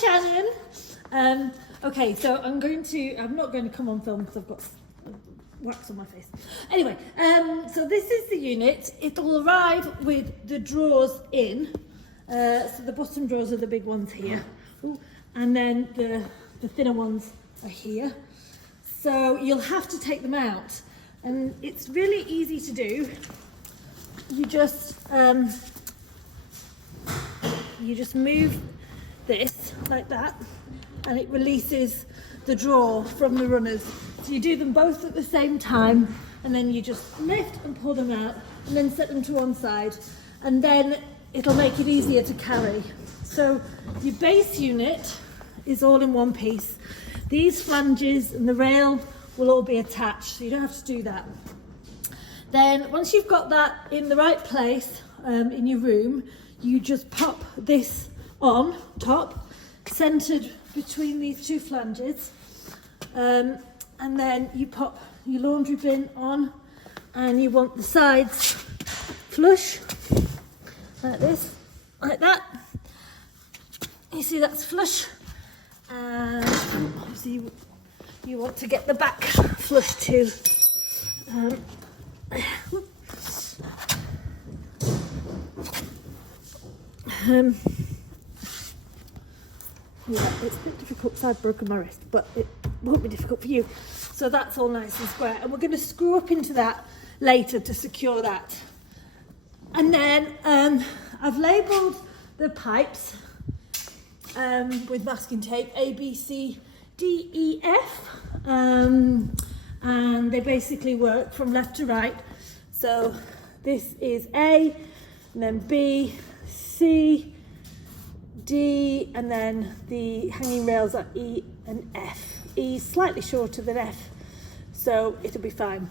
Shannon. Okay, so I'm not going to come on film because I've got wax on my face. Anyway, so this is the unit. It'll arrive with the drawers in. So the bottom drawers are the big ones here. Ooh, and then the thinner ones are here. So you'll have to take them out. And it's really easy to do. You just move this like that, and it releases the drawer from the runners. So you do them both at the same time, and then you just lift and pull them out, and then set them to one side, and then it'll make it easier to carry. So your base unit is all in one piece. These flanges and the rail will all be attached, so you don't have to do that. Then once you've got that in the right place in your room, you just pop this on top, centered between these two flanges, and then you pop your laundry bin on, and you want the sides flush like this, like that. You see that's flush, and obviously you want to get the back flush too. Yeah, it's a bit difficult because I've broken my wrist, but it won't be difficult for you. So that's all nice and square, and we're going to screw up into that later to secure that. And then I've labelled the pipes with masking tape A, B, C, D, E, F, and they basically work from left to right. So this is A, and then B, C, D, and then the hanging rails are E and F. E is slightly shorter than F, so it'll be fine.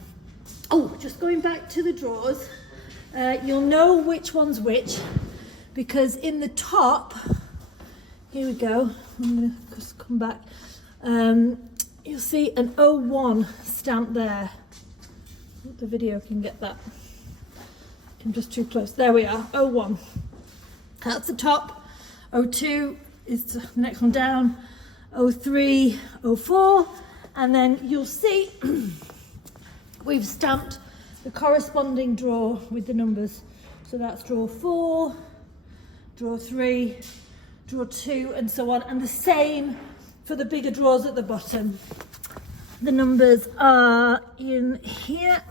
Oh, just going back to the drawers, you'll know which one's which, because in the top, here we go, I'm going to just come back, you'll see an 01 stamp there. The video can get that. I'm just too close. There we are, 01. That's the top. 02 is the next one down. 03, 04, and then you'll see we've stamped the corresponding drawer with the numbers. So that's drawer 4, drawer 3, drawer 2, and so on. And the same for the bigger drawers at the bottom. The numbers are in here,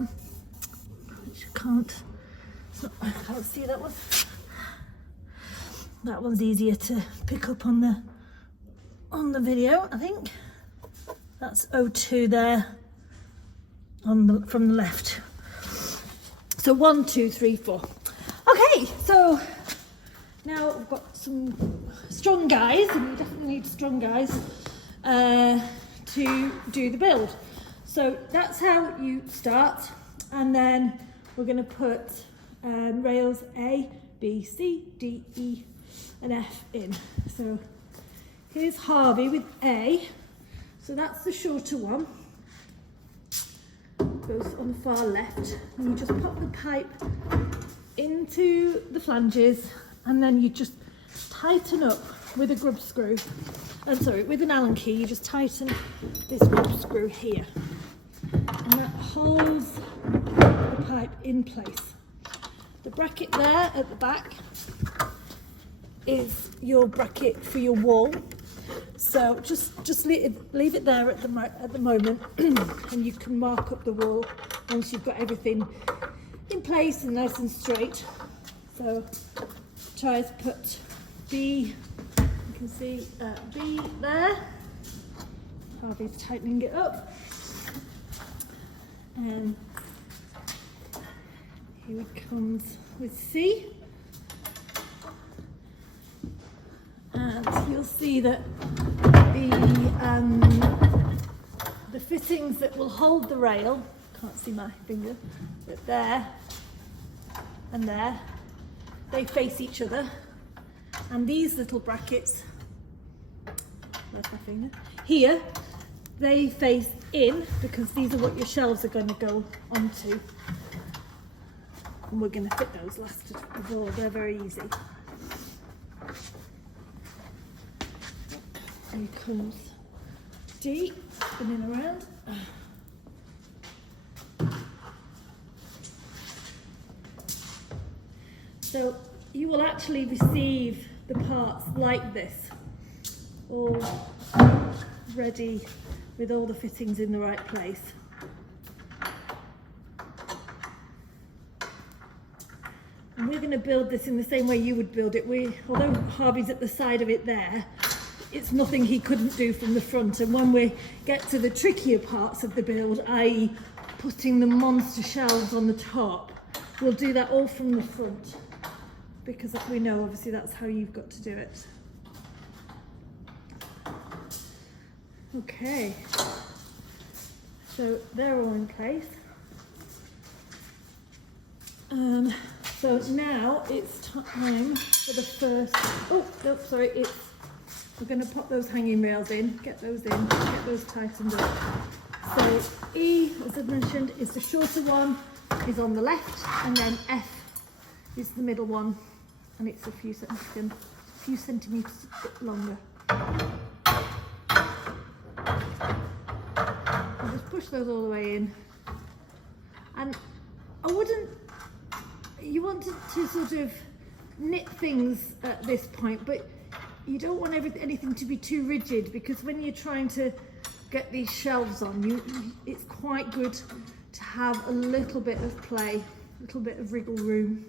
which I can't see that one. That one's easier to pick up on the video, I think. That's 02 there from the left. So 1, 2, 3, 4. Okay, so now we've got some strong guys, and we definitely need strong guys to do the build. So that's how you start, and then we're going to put rails A, B, C, D, E, and F in. So here's Harvey with A, so that's the shorter one, goes on the far left, and you just pop the pipe into the flanges, and then you just tighten up with a grub screw, with an Allen key. You just tighten this grub screw here, and that holds the pipe in place. The bracket there at the back is your bracket for your wall, so just leave it there at the moment, and you can mark up the wall once you've got everything in place and nice and straight. So try to put B, you can see B there. Harvey's tightening it up, and here it comes with C. And you'll see that the fittings that will hold the rail, can't see my finger, but there and there, they face each other. And these little brackets, where's my finger? Here, they face in, because these are what your shelves are going to go onto. And we're going to fit those last of all, they're very easy. Here comes D, spinning around. So you will actually receive the parts like this, all ready with all the fittings in the right place. And we're going to build this in the same way you would build it. Although Harvey's at the side of it there, it's nothing he couldn't do from the front. And when we get to the trickier parts of the build, i.e. putting the monster shelves on the top, we'll do that all from the front, because we know obviously that's how you've got to do it. Okay, so they're all in place. So now it's time for the first, we're going to pop those hanging rails in, get those tightened up. So E, as I mentioned, is the shorter one, is on the left, and then F is the middle one, and it's a few centimetres longer. I'll just push those all the way in. And you want to sort of knit things at this point, but you don't want anything to be too rigid, because when you're trying to get these shelves on, it's quite good to have a little bit of play, a little bit of wriggle room.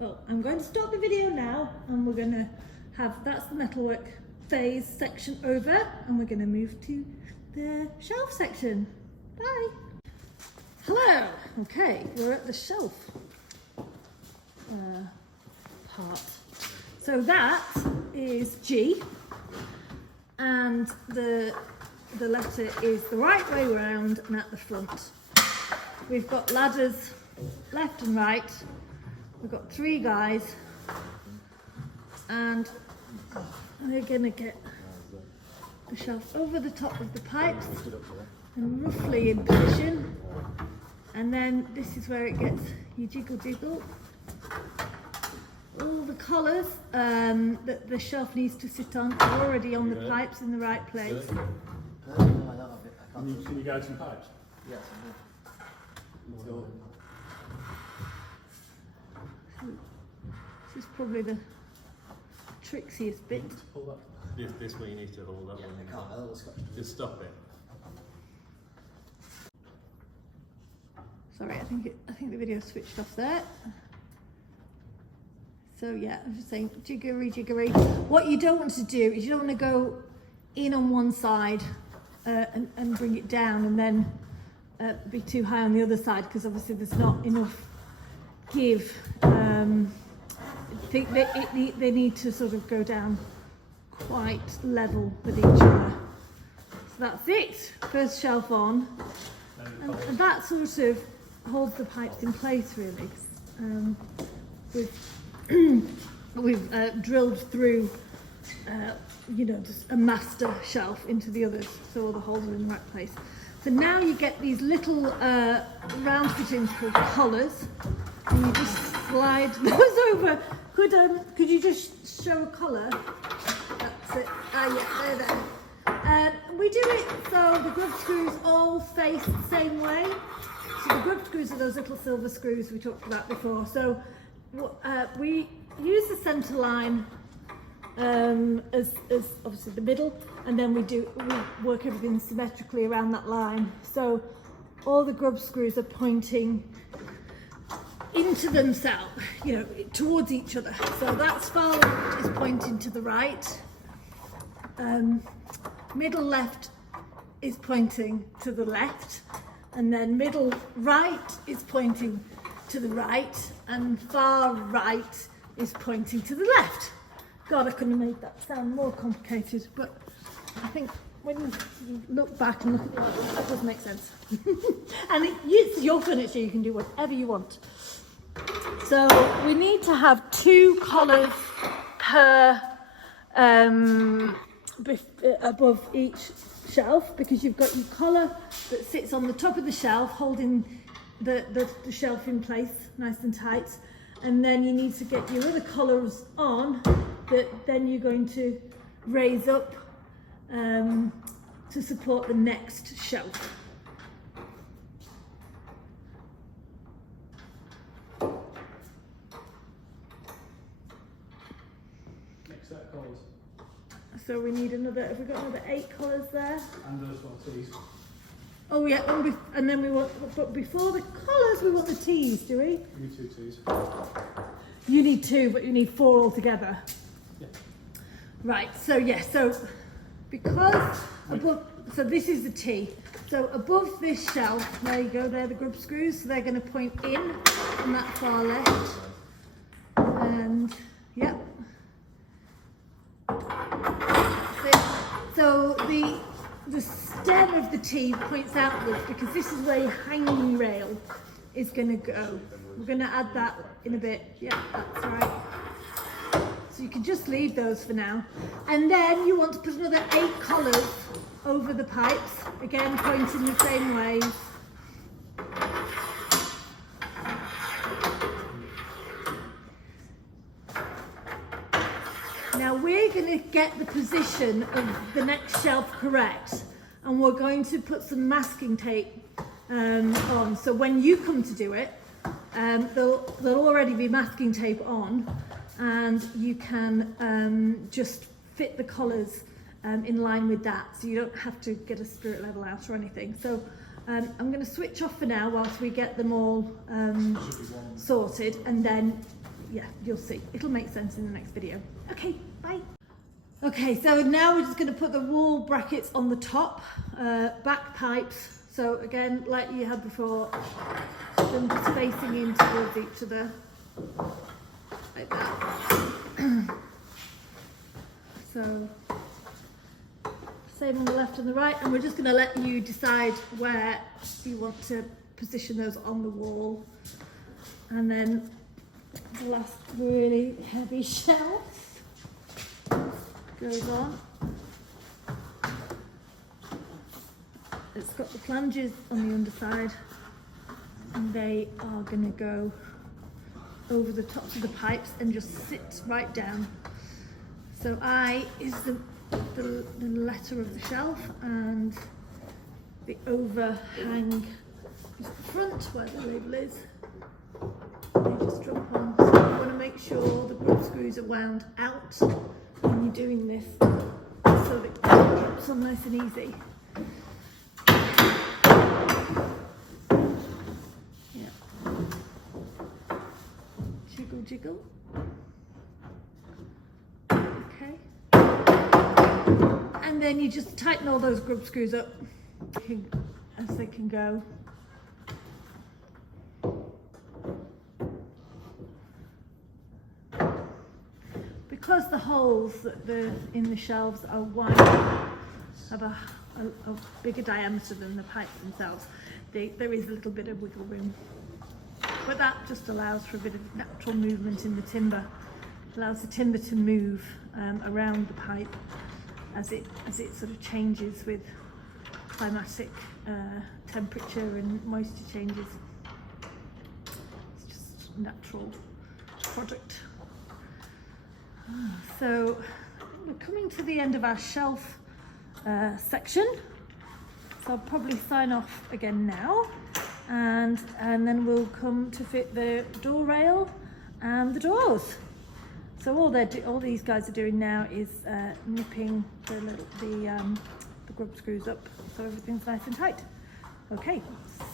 Well, I'm going to stop the video now, and we're going to that's the metalwork phase section over, and we're going to move to the shelf section. Bye. Hello. Okay, we're at the shelf part. So that is G, and the letter is the right way round and at the front. We've got ladders left and right. We've got 3 guys, and they're going to get the shelf over the top of the pipes and roughly in position. And then this is where it gets you jiggle. All the collars that the shelf needs to sit on are already on the pipes in the right place. Can you go some pipes? Yes, I will. This is probably the trixiest bit. Pull that. This way you need to hold that one. I can't, a little scotch. Just stop it. Sorry, I think the video switched off there. So yeah, I'm just saying jiggery. What you don't want to do is you don't want to go in on one side and bring it down, and then be too high on the other side, because obviously there's not enough give. They need to sort of go down quite level with each other. So that's it. First shelf on, and that sort of holds the pipes in place really. We've drilled through, just a master shelf into the others, so all the holes are in the right place. So now you get these little round fittings called collars, and you just slide those over. Could you just show a colour? That's it. Yeah, there. We do it so the grub screws all face the same way. So the grub screws are those little silver screws we talked about before. So we use the centre line as obviously the middle, and then we work everything symmetrically around that line. So all the grub screws are pointing into themselves, towards each other. So that's far left is pointing to the right. Middle left is pointing to the left, and then middle right is pointing to the right, and far right is pointing to the left. God, I couldn't have made that sound more complicated, but I think when you look back and look at it, that does make sense. And it's your furniture, you can do whatever you want. So we need to have 2 collars per above each shelf, because you've got your collar that sits on the top of the shelf holding the shelf in place nice and tight, and then you need to get your other collars on that then you're going to raise up to support the next shelf. Next set of colours. So we need another, have we got another 8 collars there? And those one tees. Oh yeah, and then we want, but before the collars we want the tees, do we? You 2 tees. You need 2, but you need 4 altogether. Yeah. Right, so yeah, so because above, so this is the tee. So above this shelf, there you go, they're the grub screws, so they're going to point in on that far left. And, yep. So the stem of the tee points outwards because this is where your hanging rail is going to go. We're going to add that in a bit. Yeah, that's right. So you can just leave those for now. And then you want to put another 8 collars over the pipes, again pointing the same way. Now we're going to get the position of the next shelf correct, and we're going to put some masking tape on. So when you come to do it, there'll already be masking tape on, and you can just fit the collars in line with that, so you don't have to get a spirit level out or anything. So I'm going to switch off for now whilst we get them all sorted, and then yeah, you'll see. It'll make sense in the next video. Okay, bye. Okay, so now we're just going to put the wall brackets on the top, back pipes. So again, like you had before, them just facing in towards each other, like that. So, same on the left and the right, and we're just going to let you decide where you want to position those on the wall. And then the last really heavy shelf goes on. It's got the flanges on the underside, and they are going to go over the tops of the pipes and just sit right down. So I is the letter of the shelf, and the overhang is the front where the label is. They just drop on. So you want to make sure the grub screws are wound out when you're doing this, so that it drops on nice and easy. Yeah. Jiggle, jiggle. Okay. And then you just tighten all those grub screws up as they can go. Because the holes that in the shelves are wide, have a bigger diameter than the pipes themselves, there is a little bit of wiggle room. But that just allows for a bit of natural movement in the timber. It allows the timber to move around the pipe as it sort of changes with climatic temperature and moisture changes. It's just a natural product. So we're coming to the end of our shelf section, so I'll probably sign off again now, and then we'll come to fit the door rail and the doors. So all these guys are doing now is nipping the grub screws up so everything's nice and tight. Okay,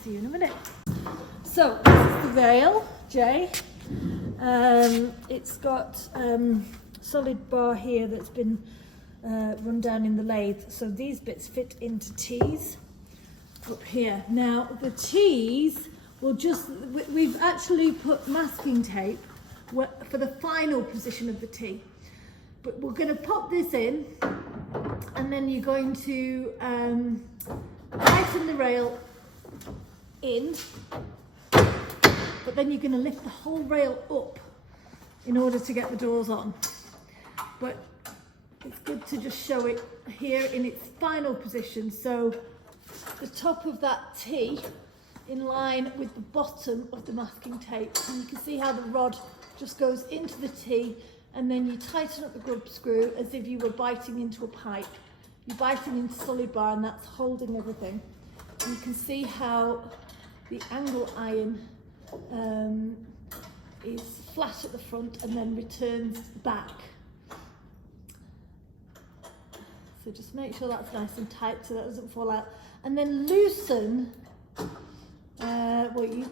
see you in a minute. So this is the rail, Jay. It's got solid bar here that's been run down in the lathe, so these bits fit into T's up here. Now the T's will we've actually put masking tape for the final position of the T, but we're going to pop this in And then you're going to tighten the rail in, but then you're going to lift the whole rail up in order to get the doors on. But it's good to just show it here in its final position. So the top of that T in line with the bottom of the masking tape, and you can see how the rod just goes into the T, and then you tighten up the grub screw as if you were biting into a pipe. You're biting into solid bar, and that's holding everything. And you can see how the angle iron is flat at the front and then returns back. So just make sure that's nice and tight so that doesn't fall out. And then loosen, well, you'll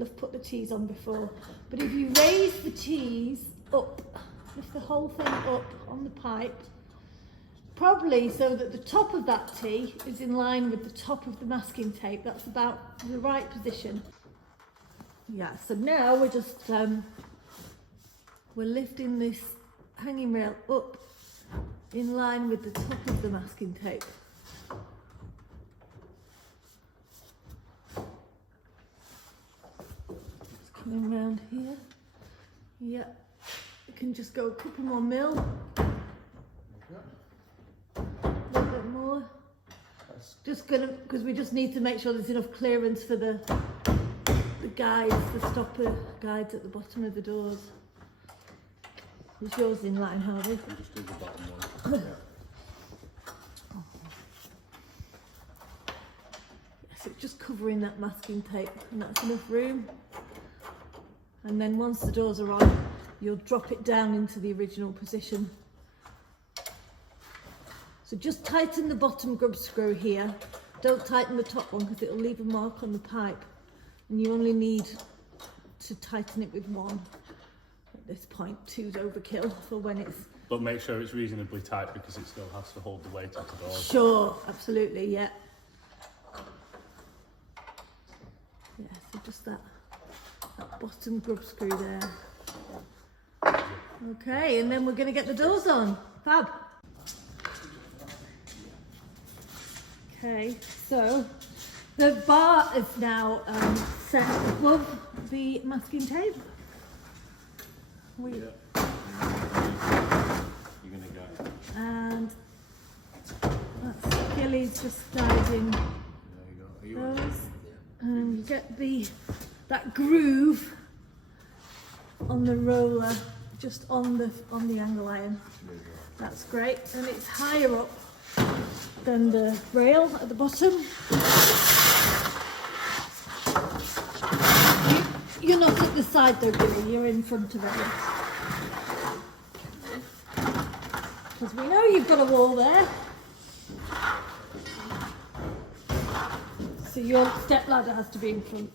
have put the T's on before, but if you raise the T's up, lift the whole thing up on the pipe, probably so that the top of that T is in line with the top of the masking tape. That's about the right position. Yeah, so now we're just, we're lifting this hanging rail up in line with the top of the masking tape. Just coming round here. Yeah, you can just go a couple more mil. A little bit more. Just gonna, because we just need to make sure there's enough clearance for the guides, the stopper guides at the bottom of the doors. Is yours in line, Harvey? I'll just do the bottom one. Yeah. So just covering that masking tape, and that's enough room. And then once the doors are on, you'll drop it down into the original position. So just tighten the bottom grub screw here. Don't tighten the top one because it'll leave a mark on the pipe. And you only need to tighten it with one. At this point, two's overkill for when it's... But make sure it's reasonably tight because it still has to hold the weight of the door. Sure, absolutely, yeah. Yeah, so just that bottom grub screw there. Okay, and then we're going to get the doors on. Fab. Okay, so the bar is now set above the masking tape. You're gonna go. And that's Gilly's just guiding There you go. Are you on? those. And you get that groove on the roller, just on the angle iron. That's great, and it's higher up than the rail at the bottom. You're not at the side though, Billy, you're in front of it. Because we know you've got a wall there. So your step ladder has to be in front.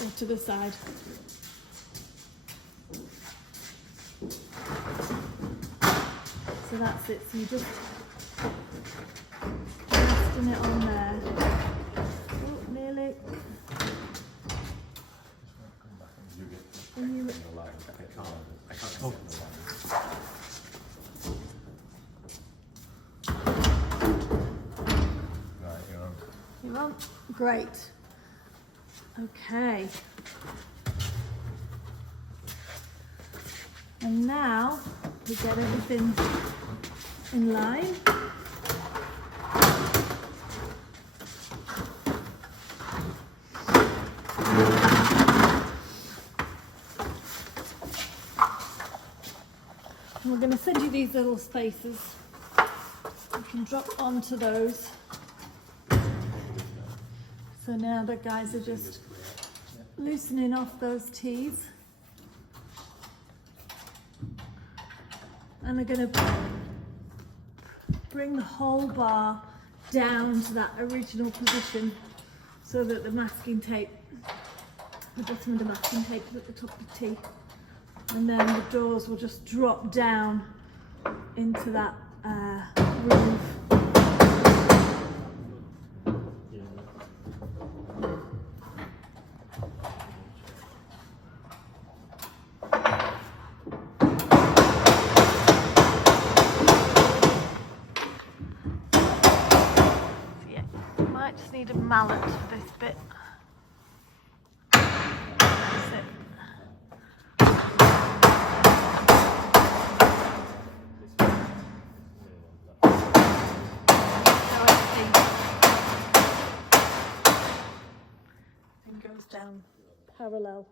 Or to the side. So that's it, so you just resting it on there. Oh, nearly. And you, I can't sit on the line. Right, you're on. you're on? Great. Okay. And now we get everything in line. And we're going to send you these little spaces. You can drop onto those. So now the guys are just loosening off those T's. And they're going to bring the whole bar down to that original position so that the masking tape, the bottom of the masking tape is at the top of the T. And then the doors will just drop down into that groove. might just need a mallet for this bit. That's it. Thing goes down parallel.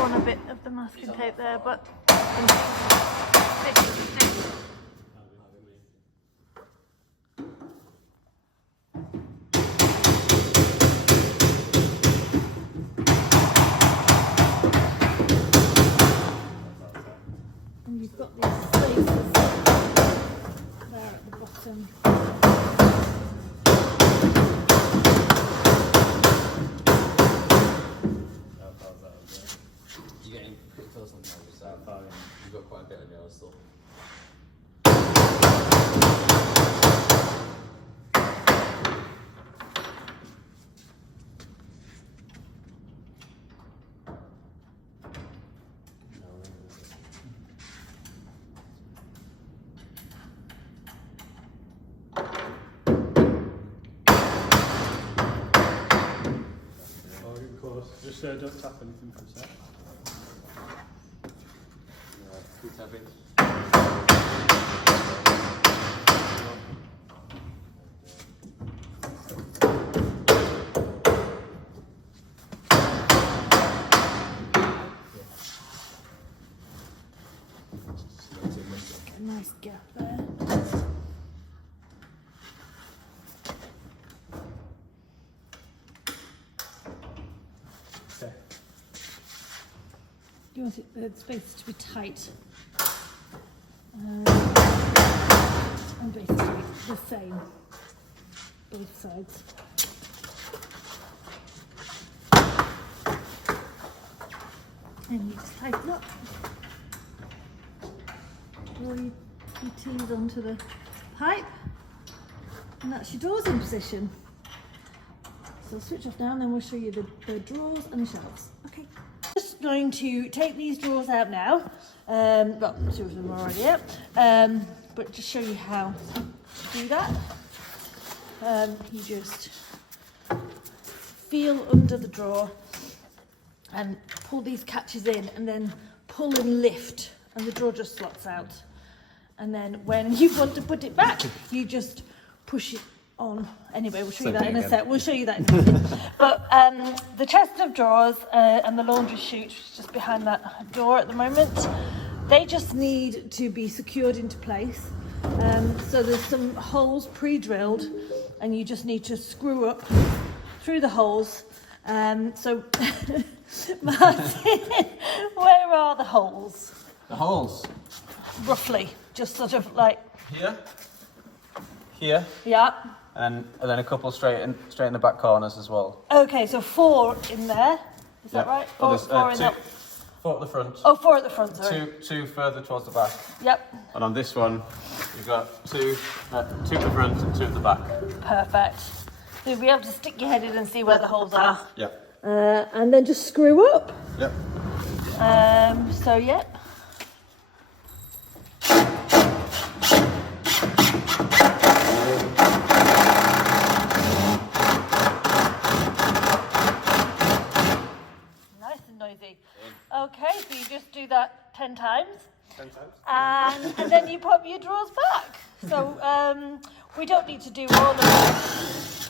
On a bit of the masking tape there, but and you've got these spaces there at the bottom. You're getting pretty close on the other side. You've got quite a bit on yours still. Oh, getting close. Just don't tap anything for a sec. Keep tapping. Get a nice gap there. Okay. You want the spaces to be tight. And basically the same, both sides. And you just tighten up. Draw your T's onto the pipe, and that's your doors in position. So I'll switch off now and then we'll show you the drawers and the shelves. Okay. Just going to take these drawers out now. Well, two of them are already out. But just show you how to do that. You just feel under the drawer and pull these catches in, and then pull and lift, and the drawer just slots out. And then when you want to put it back, you just push it on. Anyway, we'll show you that in a sec. We'll show you that in a second. But the chest of drawers and the laundry chute, which is just behind that door at the moment, they just need to be secured into place. So there's some holes pre-drilled, and you just need to screw up through the holes. So, Martin, where are the holes? The holes? Roughly, just sort of like... Here. Here. Yeah. And then a couple straight in the back corners as well. Okay, so 4 in there. Is that Yep. right? Oh, Four there's, in two, that. 4 at the front. Oh, 4 at the front, sorry. Two further towards the back. Yep, And on this one, you've got 2 at the front and 2 at the back. perfect. So you'll be able to stick your head in and see where the holes are. Yep. And then just screw up. Yep. So, yep. Nice and noisy. Okay, so you just do that 10 times. 10 times. And then you pop your drawers back. So we don't need to do all of that.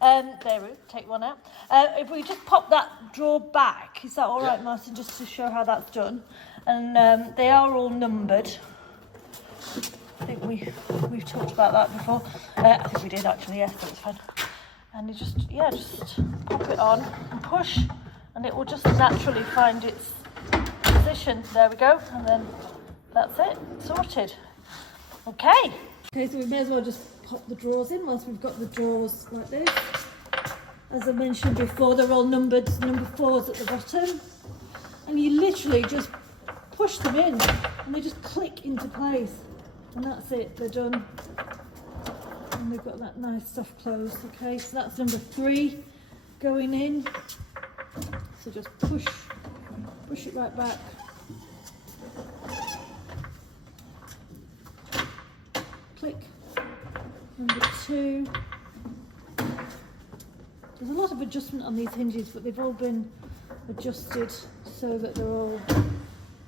There, take one out. If we just pop that drawer back, is that all right, Martin? Just to show how that's done. And they are all numbered. I think we've talked about that before. I think we did actually, yes, that's fine. And you just pop it on and push, and it will just naturally find its position. There we go, and then that's it, sorted. Okay. Okay, so we may as well just pop the drawers in whilst we've got the drawers like this. As I mentioned before, they're all numbered, number 4's at the bottom. And you literally just push them in and they just click into place. And that's it, they're done. And they've got that nice soft close, okay? So that's number 3 going in. So just push it right back. number 2. There's a lot of adjustment on these hinges, but they've all been adjusted so that they're all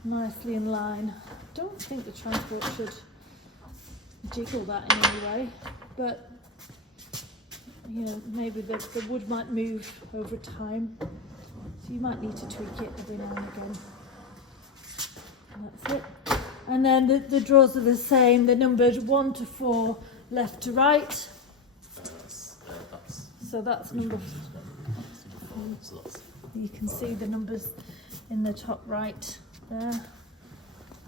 nicely in line. I don't think the transport should jiggle that in any way, but you know, maybe the wood might move over time, so you might need to tweak it every now and again. And that's it. And then the drawers are the same. They're numbered 1 to 4, left to right. So that's number. You can see the numbers in the top right there,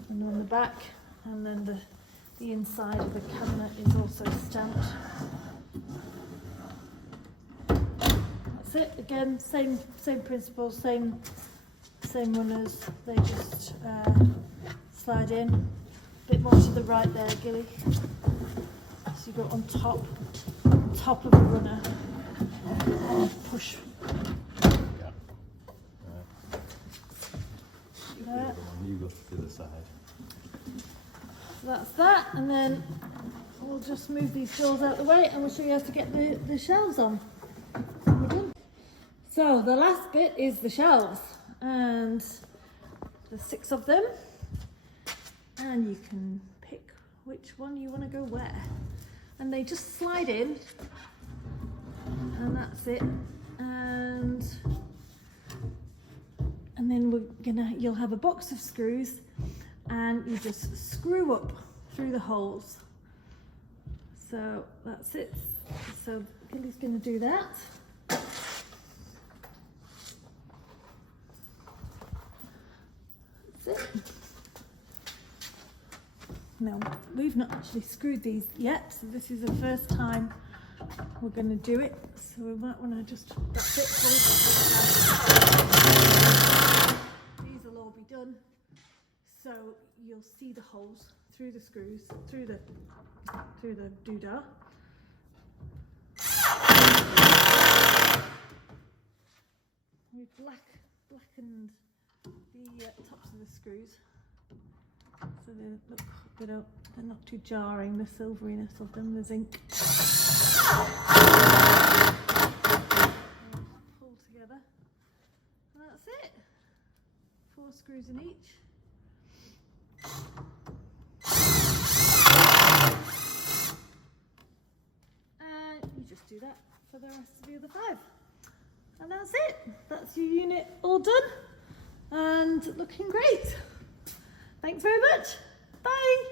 and on the back, and then the inside of the cabinet is also stamped. That's it. Again, same principle, same runners. They just slide in. A bit more to the right there, Gilly. So you go on top of the runner and push. There. You go to the side. So that's that, and then we'll just move these drawers out of the way and we'll show you how to get the shelves on. We're done. So the last bit is the shelves, and there's 6 of them, and you can pick which one you want to go where, and they just slide in, and that's it. And then you'll have a box of screws, and you just screw up through the holes. So that's it. So Gilly's going to do that. That's it. Now, we've not actually screwed these yet, so this is the first time we're going to do it. So we might want to just, that's it. These will all be done. So you'll see the holes through the screws, through the doodah. We've blackened the tops of the screws, so they're not too jarring. The silveriness of them, the zinc. Pull together. And that's it. 4 screws in each. And you just do that for the rest of the other 5. And that's it. That's your unit all done and looking great. Thanks very much. Bye.